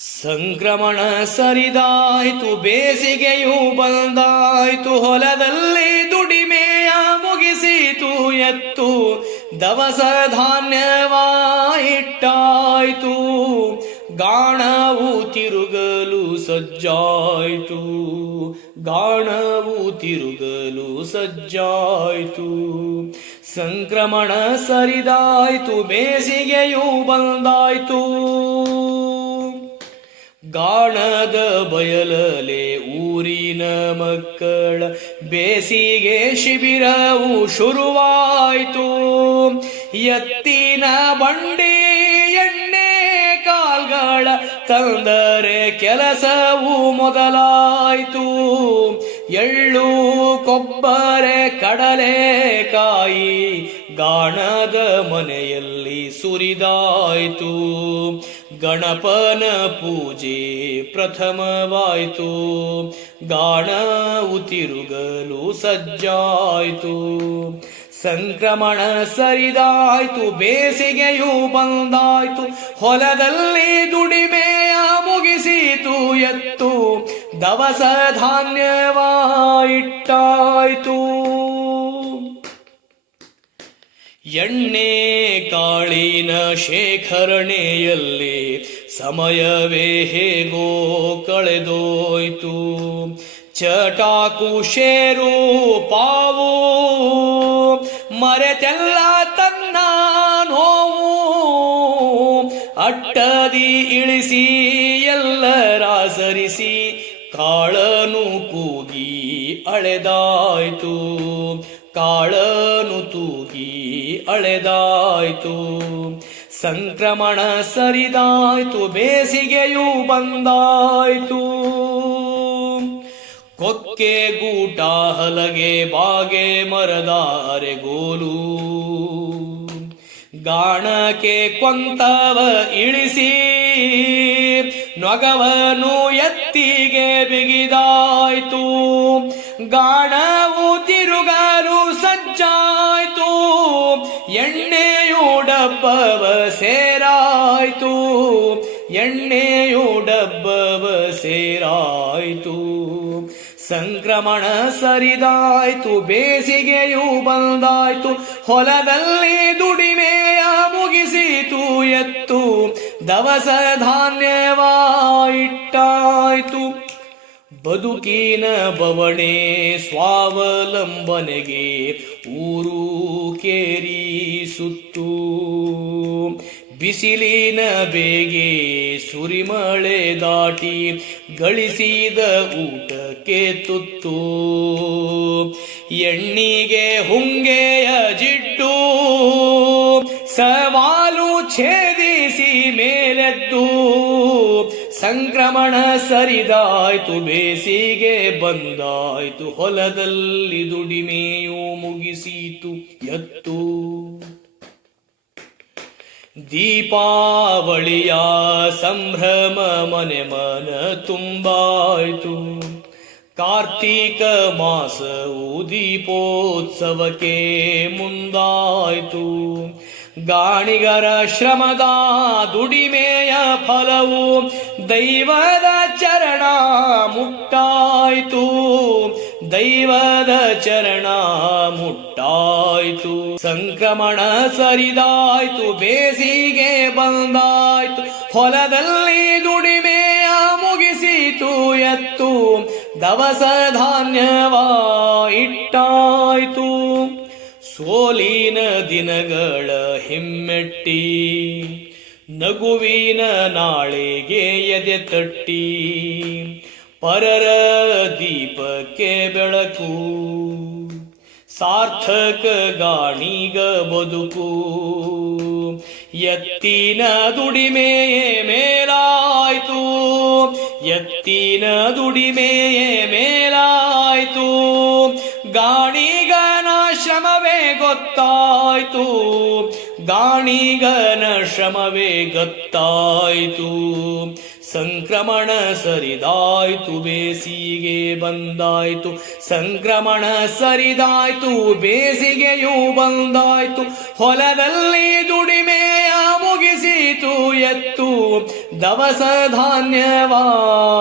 ಸಂಕ್ರಮಣ ಸರಿದಾಯ್ತು, ಬೇಸಿಗೆಯೂ ಬಂದಾಯ್ತು, ಹೊಲದಲ್ಲಿ ದುಡಿಮೆಯ ಮುಗಿಸಿತು ಎತ್ತು, ದವಸ ಧಾನ್ಯವಾಯಿಟ್ಟಾಯ್ತು, ಗಾಣವು ತಿರುಗಲು ಸಜ್ಜಾಯ್ತು, ಗಾಣವು ತಿರುಗಲು ಸಜ್ಜಾಯ್ತು. ಸಂಕ್ರಮಣ ಸರಿದಾಯ್ತು, ಬೇಸಿಗೆಯೂ ಬಂದಾಯ್ತು, ಗಾಣದ ಬಯಲಲೆ ಊರಿನ ಮಕ್ಕಳ ಬೇಸಿಗೆ ಶಿಬಿರವು ಶುರುವಾಯ್ತು. ಎತ್ತಿನ ಬಂಡಿ ಎಣ್ಣೆ ಕಾಲ್ಗಳ ತಂದರೆ ಕೆಲಸವು ಮೊದಲಾಯ್ತು. ಎಳ್ಳು ಕೊಬ್ಬರೆ ಕಡಲೆಕಾಯಿ ಗಾಣದ ಮನೆಯಲ್ಲಿ ಸುರಿದಾಯ್ತು. ಗಣಪನ ಪೂಜೆ ಪ್ರಥಮವಾಯ್ತು, ಗಾಣವು ತಿರುಗಲು ಸಜ್ಜಾಯ್ತು. ಸಂಕ್ರಮಣ ಸರಿದಾಯ್ತು, ಬೇಸಿಗೆಯೂ ಬಂದಾಯ್ತು, ಹೊಲದಲ್ಲಿ ದುಡಿಮೆಯ ಮುಗಿಸಿತು ಎತ್ತು, ದವಸ ಧಾನ್ಯವಾಯಿಟ್ಟಾಯ್ತು. ಎಣ್ಣೆ ಕಾಳಿನ ಶೇಖರಣೆಯಲ್ಲಿ ಸಮಯವೇ ಹೇಗೋ ಕಳೆದೋಯ್ತು. ಚಟಾಕು ಶೇರು ಪಾವು ಮರೆತೆಲ್ಲ ತನ್ನ ನೋವು, ಅಟ್ಟದಿ ಇಳಿಸಿ ಎಲ್ಲರ ಸರಿಸಿ ಕಾಳನು ಕೂಗಿ ಅಳೆದಾಯ್ತು, ಕಾಳನು ತೂಗಿ ಅಳೆದಾಯ್ತು. ಸಂಕ್ರಮಣ ಸರಿದಾಯ್ತು, ಬೇಸಿಗೆಯೂ ಬಂದಾಯ್ತು, ಕೊಕ್ಕೆ ಗೂಟ ಹಲಗೆ ಬಾಗೆ ಮರದ ಅರೆಗೋಲು, ಗಾಣಕ್ಕೆ ಕೊಂತವ ಇಳಿಸಿ ನೊಗವನು ಎತ್ತಿಗೆ ಬಿಗಿದಾಯ್ತು. ಗಾಣವು ತಿರುಗಲು ಸಜ್ಜಾಯ್ತು, ಎಣ್ಣೆಯು ಡಬ್ಬವ ಸೇರಾಯ್ತು, ಎಣ್ಣೆಯು ಡಬ್ಬವ ಸೇರಾಯ್ತು. ಸಂಕ್ರಮಣ ಸರಿದಾಯ್ತು, ಬೇಸಿಗೆಯೂ ಬಂದಾಯ್ತು, ಹೊಲದಲ್ಲಿ ದುಡಿಮೆಯ ಮುಗಿಸಿತು ಎತ್ತು, ದವಸ ಧಾನ್ಯವಾಯಿಟ್ಟಾಯ್ತು. ಬದುಕಿನ ಬವಣೆ ಸ್ವಾವಲಂಬನೆಗೆ ಊರು ಕೇರಿ ಸುತ್ತು, ಬಿಸಿಲಿನ ಬೇಗೆ ಸುರಿಮಳೆ ದಾಟಿ ಗಳಿಸಿದ ಊಟಕ್ಕೆ ತುತ್ತು. ಎಣ್ಣಿಗೆ ಹುಂಗೆಯ ಜಿಡ್ಡು ಸವಾಲು ಛೇದಿಸಿ ಮೇಲೆದ್ದು, ಸಂಕ್ರಮಣ ಸರಿದಾಯ್ತು, ಬೇಸಿಗೆ ಬಂದಾಯ್ತು, ಹೊಲದಲ್ಲಿ ದುಡಿಮೆಯೂ ಮುಗಿಸಿತು ಎತ್ತು. ದೀಪಾವಳಿಯ ಸಂಭ್ರಮ ಮನೆ ಮನ ತುಂಬಾಯ್ತು, ಕಾರ್ತೀಕ ಮಾಸವು ದೀಪೋತ್ಸವಕ್ಕೆ ಮುಂದಾಯ್ತು. ಗಾಣಿಗರ ಶ್ರಮದ ದುಡಿಮೆಯ ಫಲವು ದೈವದ ಚರಣ ಮುಟ್ಟಾಯ್ತು, ದೈವದ ಚರಣ ಮುಟ್ಟಾಯ್ತು. ಸಂಕ್ರಮಣ ಸರಿದಾಯ್ತು, ಬೇಸಿಗೆ ಬಂದಾಯ್ತು, ಹೊಲದಲ್ಲಿ ದುಡಿಮೆಯ ಮುಗಿಸಿತು ಎತ್ತು, ದವಸ ಧಾನ್ಯವಾಯಿಟ್ಟಾಯ್ತು. ಸೋಲಿನ ದಿನಗಳ ಹಿಮ್ಮೆಟ್ಟಿ, ನಗುವಿನ ನಾಳೆಗೆ ಎದೆ ತಟ್ಟಿ, ಪರರ ದೀಪಕ್ಕೆ ಬೆಳಕು, ಸಾರ್ಥಕ ಗಾಣಿಗ ಬದುಕು. ಎತ್ತಿನ ದುಡಿಮೆಯೇ ಮೇಲಾಯ್ತು, ಎತ್ತಿನ ದುಡಿಮೆಯೇ ಮೇಲಾಯ್ತು, ಗಾಣಿಗನ ಶ್ರಮವೇ ಗೊತ್ತಾಯ್ತು, ಗಾಣಿಗನ ಶ್ರಮವೇ ಗೊತ್ತಾಯ್ತು. ಸಂಕ್ರಮಣ ಸರಿದಾಯ್ತು, ಬೇಸಿಗೆ ಬಂದಾಯ್ತು, ಸಂಕ್ರಮಣ ಸರಿದಾಯ್ತು, ಬೇಸಿಗೆಯೂ ಬಂದಾಯ್ತು, ಹೊಲದಲ್ಲಿ ದುಡಿಮೆಯ ಮುಗಿಸಿತು ಹುಟ್ಟಿತು ಎತ್ತು ದವಸ ಧಾನ್ಯವ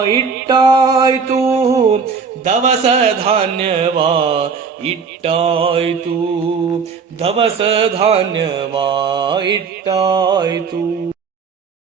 ಇಟ್ಟಾಯ್ತು ದವಸ ಧಾನ್ಯವ ಇಟ್ಟಾಯ್ತು ದವಸ ಧಾನ್ಯವ ಇಟ್ಟಾಯ್ತು.